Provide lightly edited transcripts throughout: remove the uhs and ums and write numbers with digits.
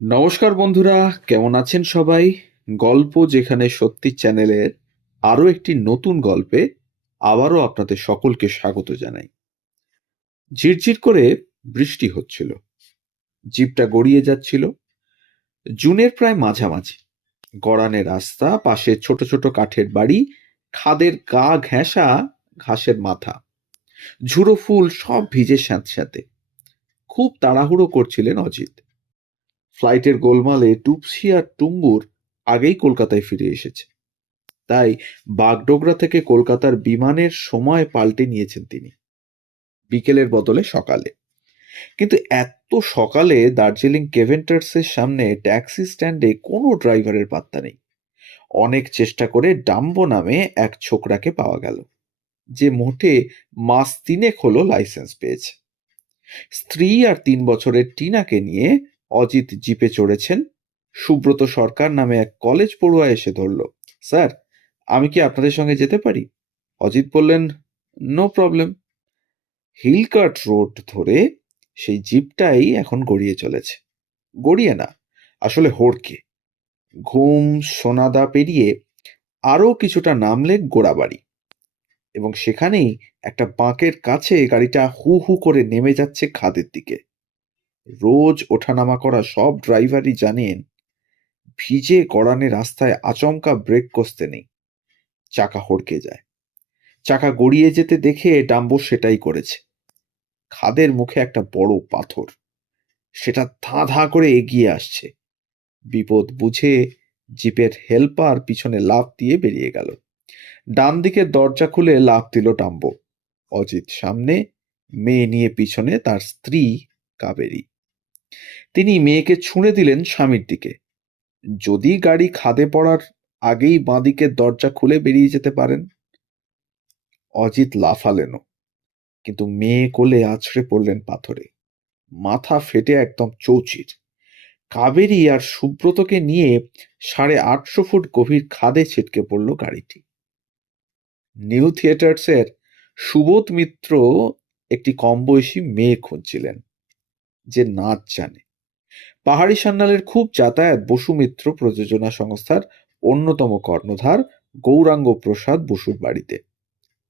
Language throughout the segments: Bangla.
নমস্কার বন্ধুরা, কেমন আছেন সবাই? গল্প যেখানে সত্যি চ্যানেলের আরও একটি নতুন গল্পে আবারও আপনাদের সকলকে স্বাগত জানাই। ঝিরঝির করে বৃষ্টি হচ্ছিল, জিপটা গড়িয়ে যাচ্ছিল। জুনের প্রায় মাঝামাঝি। গড়ানে রাস্তা, পাশে ছোট ছোট কাঠের বাড়ি, খাদের গা ঘেঁষা ঘাসের মাথা, ঝুড়ো ফুল সব ভিজে স্যাঁতস্যাঁতে। খুব তাড়াহুড়ো করছিলেন অজিত। ফ্লাইটের গোলমালে টুপসি আর টুম্বুর আগেই কলকাতায় ফিরে এসেছে, তাই বাগডোগরা থেকে কলকাতার বিমানের সময় পাল্টে নিয়েছেন তিনি, বিকেলের বদলে সকালে। কিন্তু এত সকালে দার্জিলিং কেভেন্টার্সের সামনে ট্যাক্সি স্ট্যান্ডে কোনো ড্রাইভারের পাত্তা নেই। অনেক চেষ্টা করে ডাম্বো নামে এক ছোকরাকে পাওয়া গেল, যে মোটে মাস তিনেক হলো লাইসেন্স পেয়েছে। স্ত্রী আর ৩ বছরের টিনাকে নিয়ে অজিত জিপে চড়েছেন। সুব্রত সরকার নামে এক কলেজ পড়ুয়া এসে ধরল। স্যার, আমি কি আপনাদের সঙ্গে যেতে পারি? অজিত বললেন, নো প্রবলেম। হিলকার্ট রোড ধরে সেই জিপটাই এখন গড়িয়ে চলেছে। গড়িয়ে না, আসলে হড়কে। ঘুম সোনাদা পেরিয়ে আরও কিছুটা নামলে গোড়াবাড়ি, এবং সেখানেই একটা বাঁকের কাছে গাড়িটা হু হু করে নেমে যাচ্ছে খাদের দিকে। রোজ ওঠানামা করা সব ড্রাইভারই জানেন, ভিজে গড়ানে রাস্তায় আচমকা ব্রেক কষতে নেই, চাকা হড়কে যায়। চাকা গড়িয়ে যেতে দেখে ডাম্বো সেটাই করেছে। খাদের মুখে একটা বড় পাথর, সেটা ধাঁ ধাঁ করে এগিয়ে আসছে। বিপদ বুঝে জিপের হেল্পার পিছনে লাফ দিয়ে বেরিয়ে গেল। ডান দিকের দরজা খুলে লাফ দিল ডাম্বো। অজিত সামনে, মেয়ে নিয়ে পিছনে তার স্ত্রী কাবেরী। তিনি মেয়েকে ছুঁড়ে দিলেন স্বামীর দিকে। যদি গাড়ি খাদে পড়ার আগেই বাঁদিকের দরজা খুলে বেরিয়ে যেতে পারেন। অজিত লাফালেনও, কিন্তু মেয়ে কোলে আছড়ে পড়লেন পাথরে। মাথা ফেটে একদম চৌচির। কাবেরী আর সুব্রতকে নিয়ে 850 ফুট গভীর খাদে ছিটকে পড়ল গাড়িটি। নিউ থিয়েটার্সের সুবোধ মিত্র একটি কম বয়সী মেয়ে খুঁজছিলেন, যে নাচ জানে। পাহাড়ি সান্যালের খুব যাতায়াত বসু মিত্র প্রযোজনা সংস্থার অন্যতম কর্ণধার গৌরাঙ্গ প্রসাদ বসুর বাড়িতে।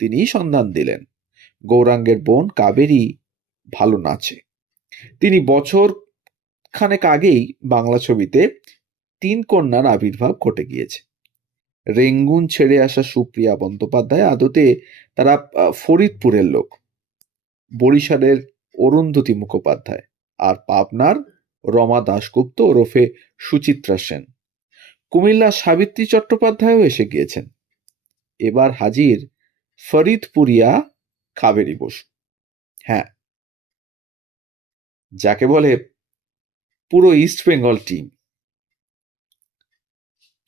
তিনিই সন্ধান দিলেন। গৌরাঙ্গের বোন কাবেরী ভালো নাচে। তিনি বছর খানেক আগেই বাংলা ছবিতে ৩ কন্যার আবির্ভাব ঘটে গিয়েছে। রেঙ্গুন ছেড়ে আসা সুপ্রিয়া বন্দ্যোপাধ্যায় আদতে তারা ফরিদপুরের লোক, বরিশালের অরুন্ধতী মুখোপাধ্যায়, আর পাবনার রমা দাশগুপ্ত ওরফে সুচিত্রা সেন। কুমিল্লা সাবিত্রী চট্টোপাধ্যায়ও এসে গিয়েছেন। এবার হাজির ফরিদপুরিয়া কাবেরী বসু। হ্যাঁ, যাকে বলে পুরো ইস্ট বেঙ্গল টিম।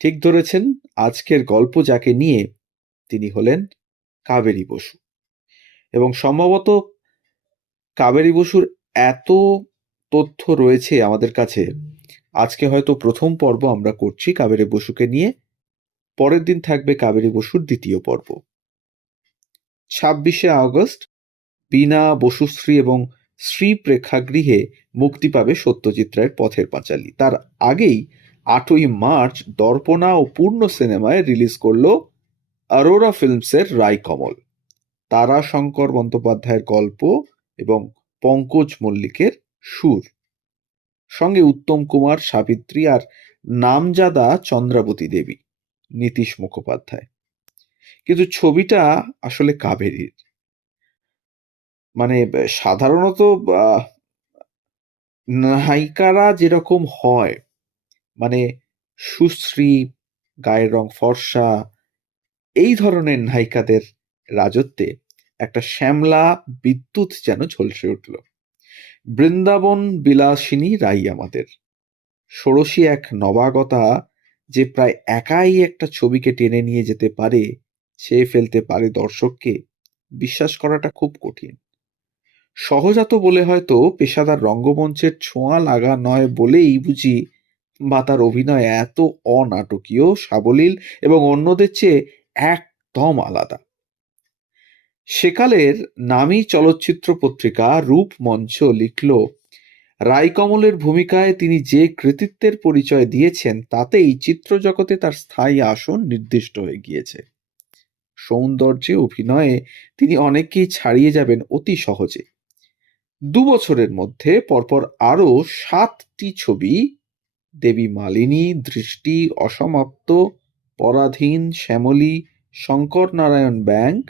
ঠিক ধরেছেন, আজকের গল্প যাকে নিয়ে, তিনি হলেন কাবেরী বসু। এবং সম্ভবত কাবেরী বসুর এত তথ্য রয়েছে আমাদের কাছে, আজকে হয়তো প্রথম পর্ব আমরা করছি কাবেরী বসুকে নিয়ে। পরের দিন থাকবে কাবেরী বসুর দ্বিতীয় পর্ব। 26শে আগস্ট বীণা, বসুশ্রী এবং শ্রী প্রেক্ষাগৃহে মুক্তি পাবে সত্যজিৎ রায়ের পথের পাঁচালী। তার আগেই 8ই মার্চ দর্পণা ও পূর্ণ সিনেমায় রিলিজ করল অরোরা ফিল্মসের রায়কমল, তারাশঙ্কর বন্দ্যোপাধ্যায়ের গল্প এবং পঙ্কজ মল্লিকের সুর, সঙ্গে উত্তম কুমার, সাবিত্রী আর নামজাদা চন্দ্রাবতী দেবী, নীতিশ মুখোপাধ্যায়। কিন্তু ছবিটা আসলে কাবেরীর। মানে সাধারণত নায়িকারা যেরকম হয়, মানে সুশ্রী, গায়ের রং ফর্সা, এই ধরনের নায়িকাদের রাজত্বে একটা শ্যামলা বিদ্যুৎ যেন ঝলসে উঠল। বৃন্দাবন বিলাসিনী রাই আমাদের ষোড়শী এক নবাগতা, যে প্রায় একাই একটা ছবিকে টেনে নিয়ে যেতে পারে, ছেয়ে ফেলতে পারে দর্শককে, বিশ্বাস করাটা খুব কঠিন। সহজাত বলে হয়তো, পেশাদার রঙ্গমঞ্চের ছোঁয়া লাগা নয় বলেই বুঝি, বা তার অভিনয় এত অনাটকীয়, সাবলীল এবং অন্যদের চেয়ে একদম আলাদা। সেকালের নামী চলচ্চিত্র পত্রিকা রূপমঞ্চ লিখল, রায়কমলের ভূমিকায় তিনি যে কৃতিত্বের পরিচয় দিয়েছেন তাতেই চিত্রজগতে তার স্থায়ী আসন নির্দিষ্ট হয়ে গিয়েছে। সৌন্দর্যে, অভিনয়ে তিনি অনেককেই ছাড়িয়ে যাবেন অতি সহজে। ২ বছরের মধ্যে পরপর আরও ৭টি ছবি দেবী মালিনী, দৃষ্টি, অসমাপ্ত, পরাধীন, শ্যামলী, শঙ্কর নারায়ণ ব্যাংক,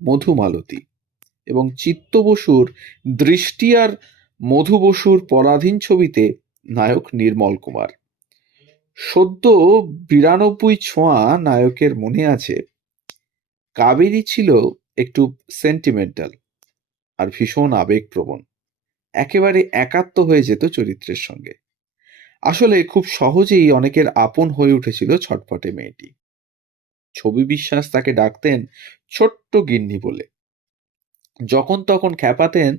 মধুমালতী এবং চিত্ত বসুর দৃষ্টি আর মধু বসুর পরাধীন ছবিতে নায়ক নির্মল কুমার। সদ্য ৯২ ছোঁয়া নায়কের মনে আছে, কাবেরী ছিল একটু সেন্টিমেন্টাল আর ভীষণ আবেগপ্রবণ, একেবারে একাত্ম হয়ে যেত চরিত্রের সঙ্গে। আসলে খুব সহজেই অনেকের আপন হয়ে উঠেছিল ছটফটে মেয়েটি। ছবি বিশ্বাস তাকে ডাকতেন ছোট্ট গিন্নি বলে, যখন তখন খ্যাপাতেন,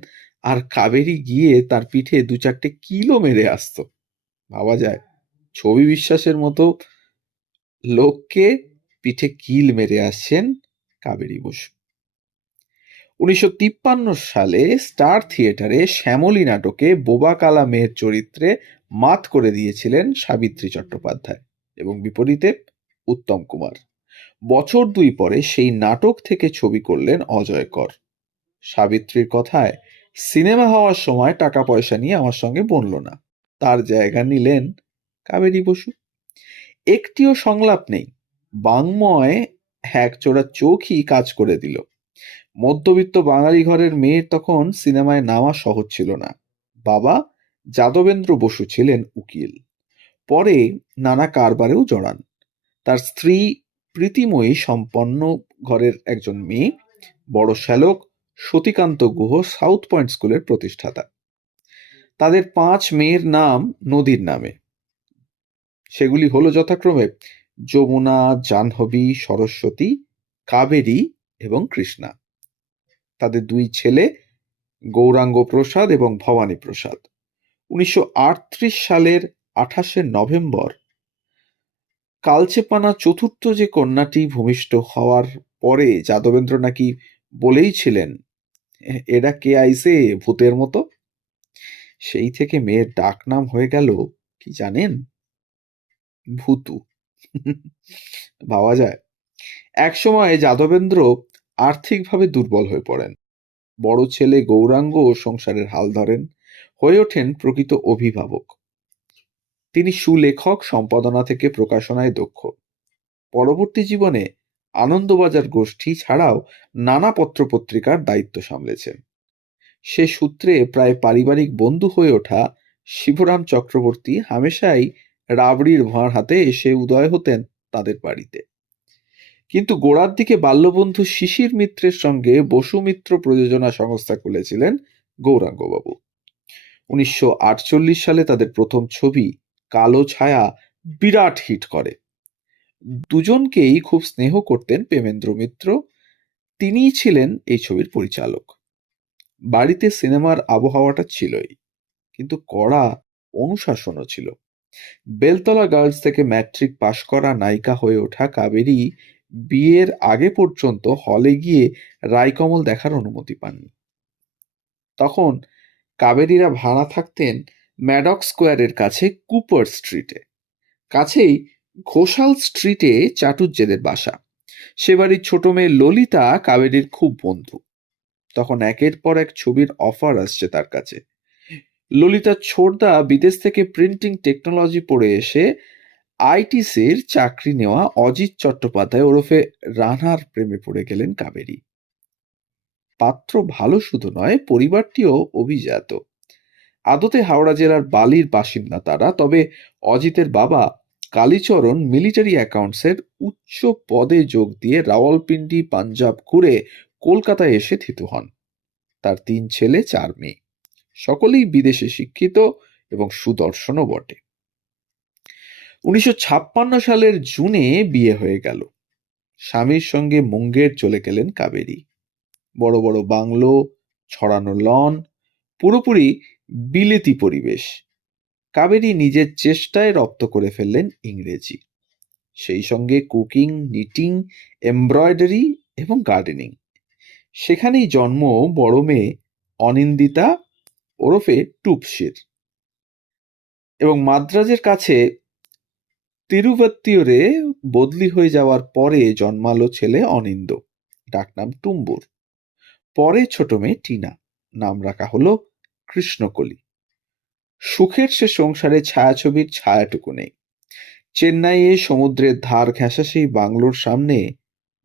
আর কাবেরী গিয়ে তার পিঠে ২-৪টে কিলও মেরে আসতো। ভাবা যায়, ছবি বিশ্বাসের মতো লোককে পিঠে কিল মেরে আসছেন কাবেরী বসু। ১৯৫৩ সালে স্টার থিয়েটারে শ্যামলী নাটকে বোবা কালা মেয়ের চরিত্রে মাত করে দিয়েছিলেন সাবিত্রী চট্টোপাধ্যায় এবং বিপরীতে উত্তম কুমার। বছর ২ পরে সেই নাটক থেকে ছবি করলেন অজয় কর। সাবিত্রীর কথায়, সিনেমা হওয়ার সময় টাকা পয়সা নিয়ে আমার সঙ্গে বনল না, তার জায়গা নিলেন কাবেরী বসু। একটিও সংলাপ নেই, বাংময় একজোড়া চোখই কাজ করে দিল। মধ্যবিত্ত বাঙালি ঘরের মেয়ের তখন সিনেমায় নামা সহজ ছিল না। বাবা যাদবেন্দ্র বসু ছিলেন উকিল, পরে নানা কারবারেও জড়ান। তার স্ত্রী প্রীতিময়ী সম্পন্ন ঘরের একজন মেয়ে, বড় শ্যালক সতীকান্ত গুহ সাউথ পয়েন্ট স্কুলের প্রতিষ্ঠাতা। তাদের ৫ মেয়ের নাম নদীর নামে, সেগুলি হলো যথাক্রমে যমুনা, জাহ্নবী, সরস্বতী, কাবেরী এবং কৃষ্ণা। তাদের ২ ছেলে গৌরাঙ্গ প্রসাদ এবং ভবানী প্রসাদ। ১৯৩৮ সালের ২৮শে নভেম্বর কালচেপানা চতুর্থ যে কন্যাটি ভূমিষ্ঠ হওয়ার পরে যাদবেন্দ্র নাকি বলেইছিলেন, এরা কে আইছে ভূতের মতো। সেই থেকে মেয়ের ডাকনাম হয়ে গেল কি জানেন? ভূতু। ভাবা যায়, একসময় যাদবেন্দ্র আর্থিকভাবে দুর্বল হয়ে পড়েন। বড় ছেলে গৌরাঙ্গ সংসারের হাল ধরেন, হয়ে ওঠেন প্রকৃত অভিভাবক। তিনি সুলেখক, সম্পাদনা থেকে প্রকাশনায় দক্ষ। পরবর্তী জীবনে আনন্দবাজার গোষ্ঠী ছাড়াও নানা পত্রপত্রিকার দায়িত্ব সামলেছেন। সে সূত্রে প্রায় পারিবারিক বন্ধু হয়ে ওঠা শিবরাম চক্রবর্তী হামেশাই রাবড়ির ভাঁড় হাতে এসে উদয় হতেন তাদের বাড়িতে। কিন্তু গোড়ার দিকে বাল্যবন্ধু শিশির মিত্রের সঙ্গে বসু মিত্র প্রযোজনা সংস্থা খুলেছিলেন গৌরাঙ্গবাবু। ১৯৪৮ সালে তাদের প্রথম ছবি কালো ছায়া বিরাট হিট করে। দুজনকেই খুব স্নেহ করতেন প্রেমেন্দ্র মিত্র, তিনিই ছিলেন এই ছবির পরিচালক। বাড়িতে সিনেমার আবহাওয়াটা ছিলই, কিন্তু কড়া অনুশাসনও ছিল। বেলতলা গার্লস থেকে ম্যাট্রিক পাশ করা নায়িকা হয়ে ওঠা কাবেরী বিয়ের আগে পর্যন্ত হলে গিয়ে রায়কমল দেখার অনুমতি পাননি। তখন কাবেরীরা ভাড়া থাকতেন ম্যাডক স্কোয়ারের কাছে কুপার স্ট্রিটে। কাছেই ঘোষাল স্ট্রিটে চাটুজ্জেদের বাসা। সে বাড়ির ছোট মেয়ে ললিতা কাবেরীর খুব বন্ধু। তখন একের পর এক ছবির অফার আসছে তার কাছে। ললিতা ছোড়দা বিদেশ থেকে প্রিন্টিং টেকনোলজি পড়ে এসে আইটিসির চাকরি নেওয়া অজিত চট্টোপাধ্যায় ওরফে রানার প্রেমে পড়ে গেলেন কাবেরী। পাত্র ভালো শুধু নয়, পরিবারটিও অভিজাত। আদতে হাওড়া জেলার বালির বাসিন্দা তারা, তবে অজিতের বাবা কালীচরণ মিলিটারি অ্যাকাউন্টসের উচ্চ পদে যোগ দিয়ে রাওয়ালপিন্ডি পাঞ্জাব ঘুরে কলকাতায় এসে থিতু হন। তার ৩ ছেলে ৪ মেয়ে, সকলেই বিদেশে শিক্ষিত এবং সুদর্শনও বটে। ১৯৫৬ সালের জুনে বিয়ে হয়ে গেল। স্বামীর সঙ্গে মুঙ্গের চলে গেলেন কাবেরী। বড় বড় বাংলো, ছড়ানো লন, পুরোপুরি বিলেতি পরিবেশ। কাবেরী নিজের চেষ্টায় রপ্ত করে ফেললেন ইংরেজি, সেই সঙ্গে কুকিং, নিটিং, এমব্রয়ডারি এবং গার্ডেনিং। সেখানেই জন্ম বড় মেয়ে অনিন্দিতা ওরফে টুপসির। এবং মাদ্রাজের কাছে তিরুবত্তিয়রে বদলি হয়ে যাওয়ার পরে জন্মালো ছেলে অনিন্দ, ডাকনাম টুম্বুর। পরে ছোট মেয়ে টিনা, নাম রাখা হলো কৃষ্ণকলি। সুখের সে সংসারে ছায়াছবির ছায়াটুকু নেই। চেন্নাইয়ে সমুদ্রের ধার ঘেঁষা সেই বাংলোর সামনে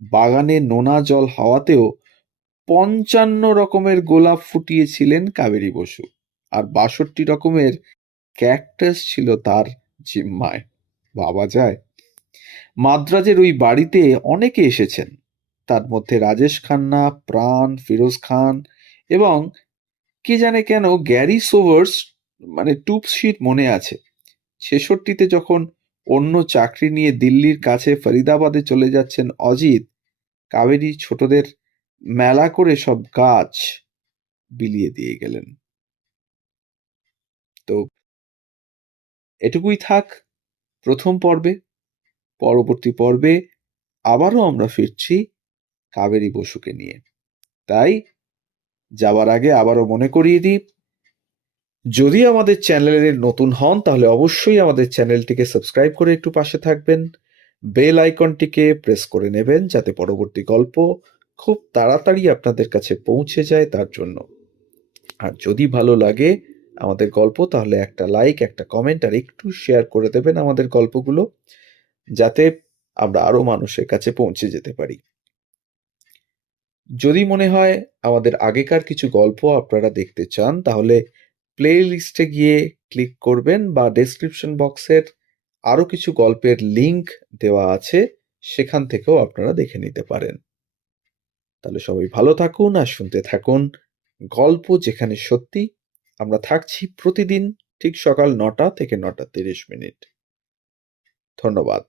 বাগানে নোনা জল হাওয়াতেও ৫৫ রকমের গোলাপ ফুটিয়েছিলেন কাবেরী বসু, আর ৬২ রকমের ক্যাকটাস ছিল তার জিম্মায়। ভাবা যায়! মাদ্রাজের ওই বাড়িতে অনেকে এসেছেন, তার মধ্যে রাজেশ খান্না, প্রাণ, ফিরোজ খান এবং কে জানে কেন গ্যারি সোভার্স, টুপশিট মনে আছে। ৬৬তে যখন অন্য চাকরি নিয়ে দিল্লির কাছে ফরিদাবাদে চলে যাচ্ছেন অজিত, কাবেরী ছোটদের মেলা করে সব গাছ বিলিয়ে দিয়ে গেলেন। তো এটুকুই থাক প্রথম পর্বে। পরবর্তী পর্বে আবারও আমরা ফিরছি কাবেরী বসুকে নিয়ে। তাই যাওয়ার আগে আবারও মনে করিয়ে দিই, যদি আমাদের চ্যানেলের নতুন হন তাহলে অবশ্যই আমাদের চ্যানেলটিকে সাবস্ক্রাইব করে একটু পাশে থাকবেন, বেল আইকনটিকে প্রেস করে নেবেন যাতে পরবর্তী গল্প খুব তাড়াতাড়ি আপনাদের কাছে পৌঁছে যায় তার জন্য। আর যদি ভালো লাগে আমাদের গল্প তাহলে একটা লাইক, একটা কমেন্ট আর একটু শেয়ার করে দেবেন আমাদের গল্পগুলো, যাতে আমরা আরো মানুষের কাছে পৌঁছে যেতে পারি। যদি মনে হয় আমাদের আগেকার কিছু গল্প আপনারা দেখতে চান তাহলে প্লে লিস্টে গিয়ে ক্লিক করবেন, বা ডেসক্রিপশন বক্সের আরো কিছু গল্পের লিংক দেওয়া আছে, সেখান থেকেও আপনারা দেখে নিতে পারেন। তাহলে সবাই ভালো থাকুন আর শুনতে থাকুন গল্প যেখানে সত্যি। আমরা থাকছি প্রতিদিন ঠিক সকাল ৯টা থেকে ৯টা ৩০ মিনিট। ধন্যবাদ।